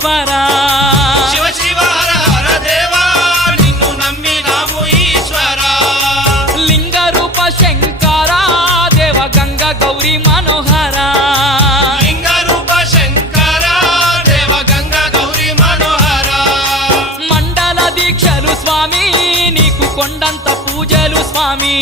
ఈశ్వర శివ శివ హర హర దేవా నిన్ను నమ్మినాము ఈశ్వర లింగ రూప శంకర దేవ గంగ గౌరీ మనోహర లింగ రూప శంకర దేవ గంగ గౌరీ మనోహర మండల దీక్షలు స్వామి నీకు కొండంత పూజలు స్వామి